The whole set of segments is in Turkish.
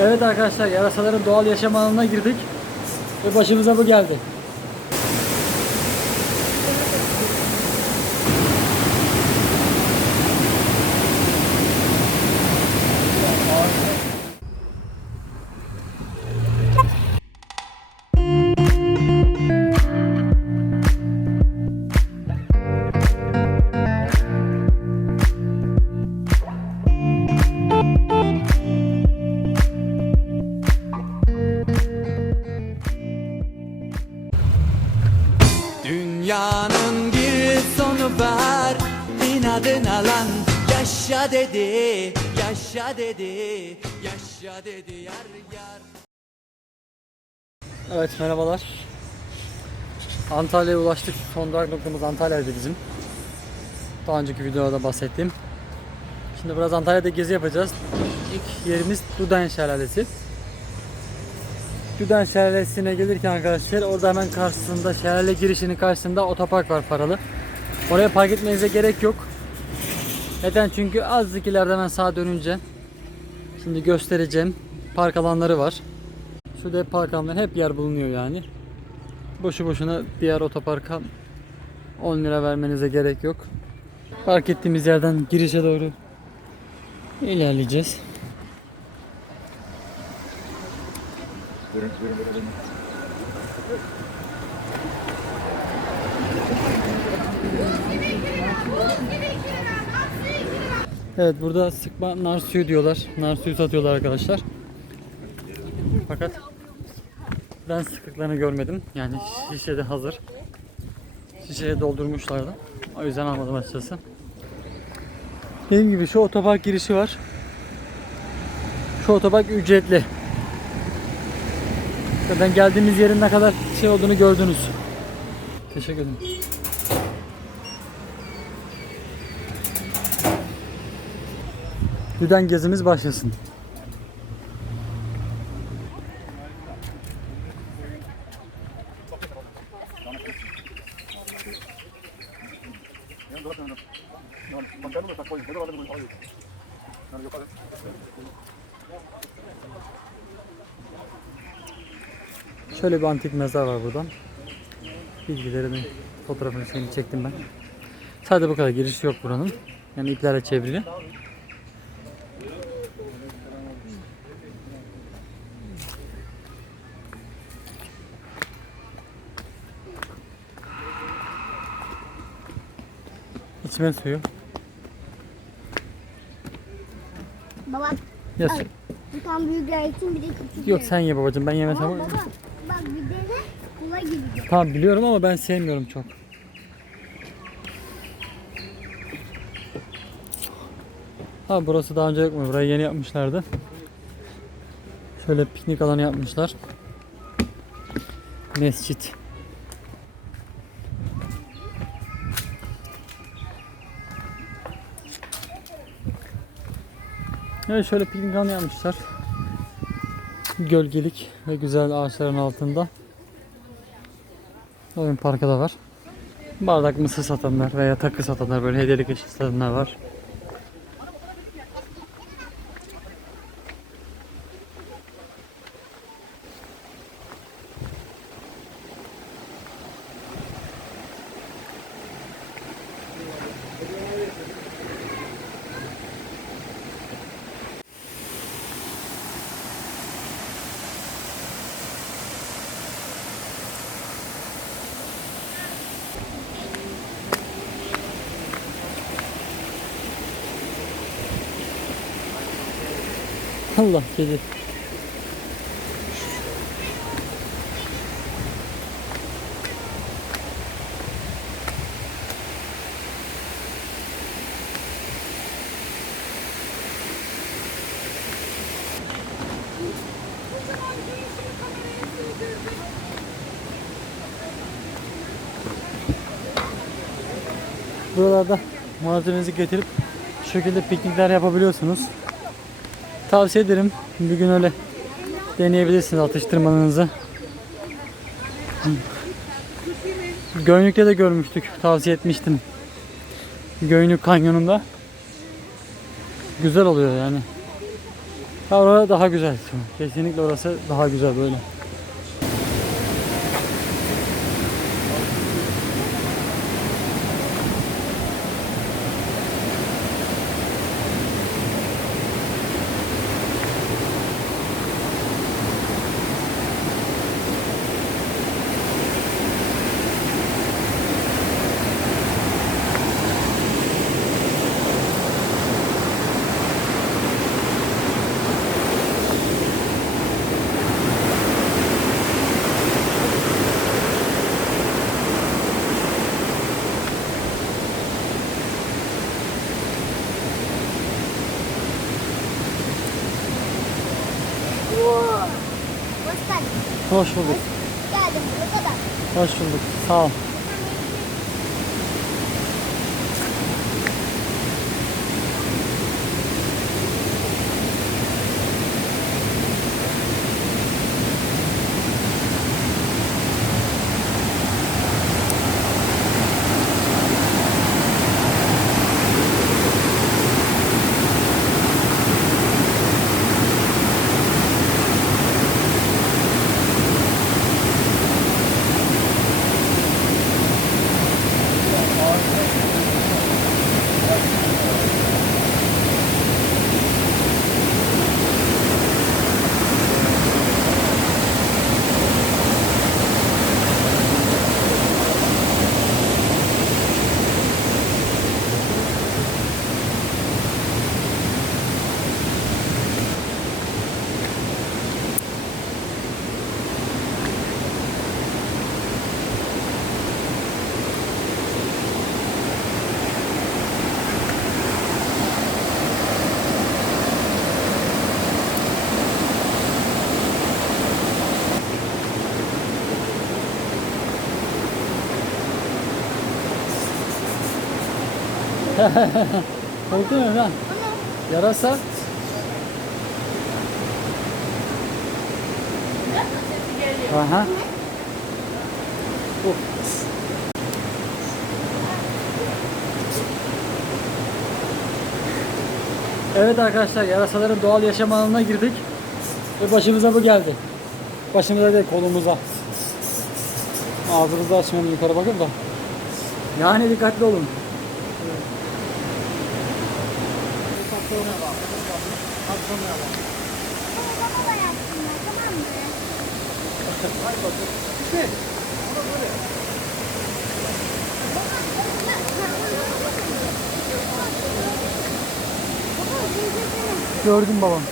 Evet arkadaşlar yarasaların doğal yaşam alanına girdik. Ve başımıza bu geldi. Yaşa dedi Yaşa dedi Yaşa dedi yar yar Evet merhabalar. Antalya'ya ulaştık. Son durak noktamız Antalya'ydı bizim. Daha önceki videoda bahsettiğim. Şimdi biraz Antalya'da gezi yapacağız. İlk yerimiz Duden Şelalesi. Duden Şelalesi'ne gelirken arkadaşlar orada hemen karşısında şelale girişinin karşısında otopark var paralı. Oraya park etmenize gerek yok. Neden? Çünkü azıcık ileride hemen sağa dönünce şimdi göstereceğim park alanları var. Şurada hep park alanları hep yer bulunuyor yani. Boşu boşuna diğer otoparka 10 lira vermenize gerek yok. Park ettiğimiz yerden girişe doğru ilerleyeceğiz. Evet burada sıkma nar suyu diyorlar. Nar suyu satıyorlar arkadaşlar. Fakat ben sıklıklarını görmedim. Yani şişede hazır. Şişeye doldurmuşlardı. O yüzden almadım açıkçası. Dediğim gibi şu otopark girişi var. Şu otopark ücretli. Zaten geldiğimiz yerin ne kadar şey olduğunu gördünüz. Teşekkür ederim. Düden gezimiz başlasın. Şöyle bir antik mezar var buradan. Bilgilerini, fotoğrafını şeyini çektim ben. Sadece bu kadar giriş yok buranın. Yani iplerle çevrili. İçme suyu. Baba Yes. Ay. bu tam büyükler için bir de küçük. Yok sen ye babacığım ben yemesem. Ama baba bak bir de kola gibi. Tamam biliyorum ama ben sevmiyorum çok. Ha burası daha önce yok mu? Burayı yeni yapmışlardı. Şöyle piknik alanı yapmışlar. Mescit. Evet şöyle piknik alanı yapmışlar. Gölgelik ve güzel ağaçların altında. Oyun parkı da var. Bardak mısır satanlar veya takı satanlar böyle hediyelik eşya satanlar var. Allah kedi. Buralarda malzemenizi getirip şu şekilde piknikler yapabiliyorsunuz. Tavsiye ederim. Bir gün öyle deneyebilirsiniz atıştırmanızı. Göynük'te de görmüştük. Tavsiye etmiştim. Göynük kanyonunda. Güzel oluyor yani. Ha, orada daha güzel. Kesinlikle orası daha güzel böyle. Hoş bulduk. Geldim bu kadar. Hoş bulduk. Sağ ol. Korktun mu lan? Yarasa? Aha. Uf. Evet arkadaşlar yarasaların doğal yaşam alanına girdik. Ve başımıza bu geldi. Başımıza değil kolumuza. Ağzınızı açmayın yukarı bakın da. Yani dikkatli olun. Baba da yapsınlar tamam mı? Baba, izlesene. Gördüm babam.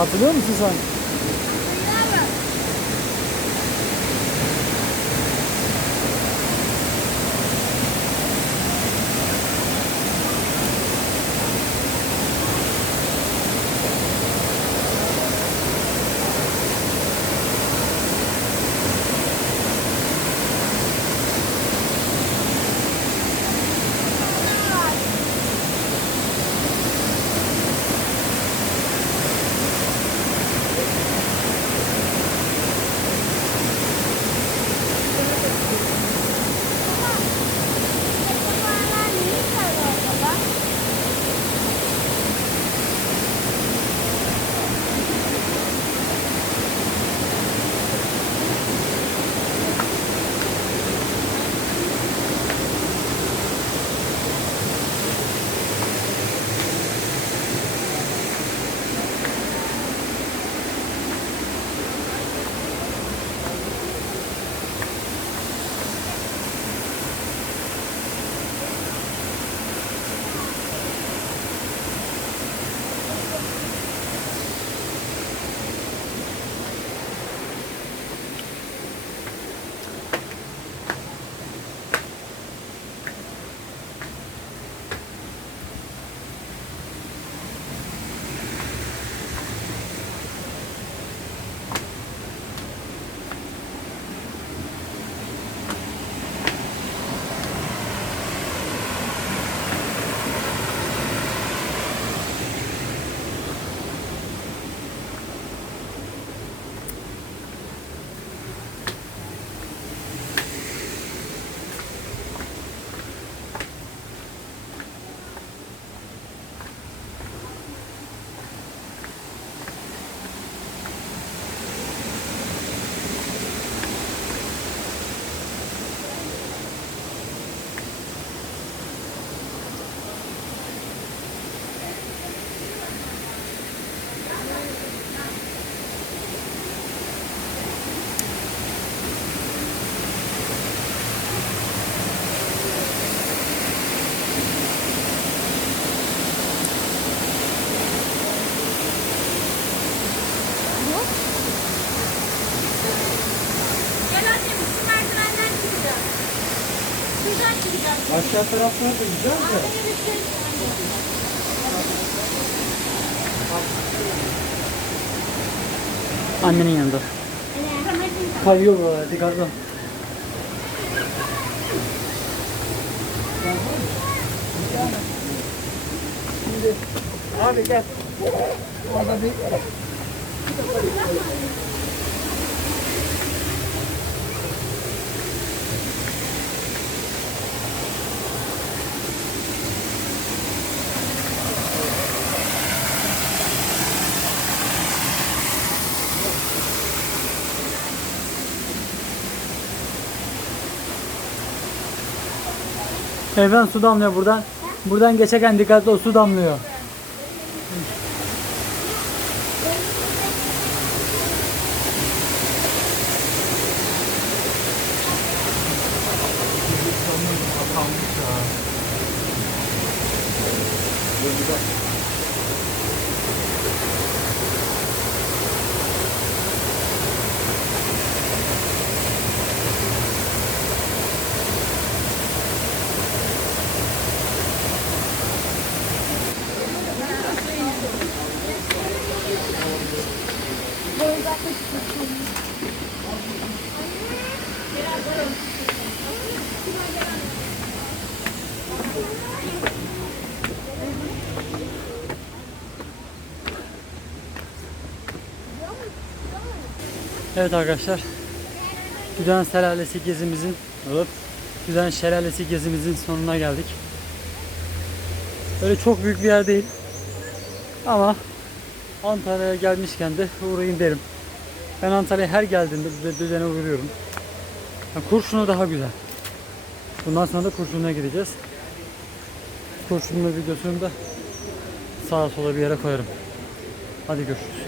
Hatırlıyor musun sen? Aşağı taraflar da güzel de. Annenin yanında. Kayıyor buralar dikkatli ol. Abi gel. Orada bir Evden su damlıyor buradan. Buradan geçerken dikkatli ol su damlıyor. Evet arkadaşlar. Güden Şelalesi gezimizin alıp Güden Şelalesi gezimizin sonuna geldik. Öyle çok büyük bir yer değil. Ama Antalya'ya gelmişken de uğrayın derim. Ben Antalya'ya her geldiğimde düze- düzene uğruyorum. Yani Kurşun'a daha güzel. Bundan sonra da Kurşun'a gideceğiz. Kurşun'un videosunu da sağa sola bir yere koyarım. Hadi görüşürüz.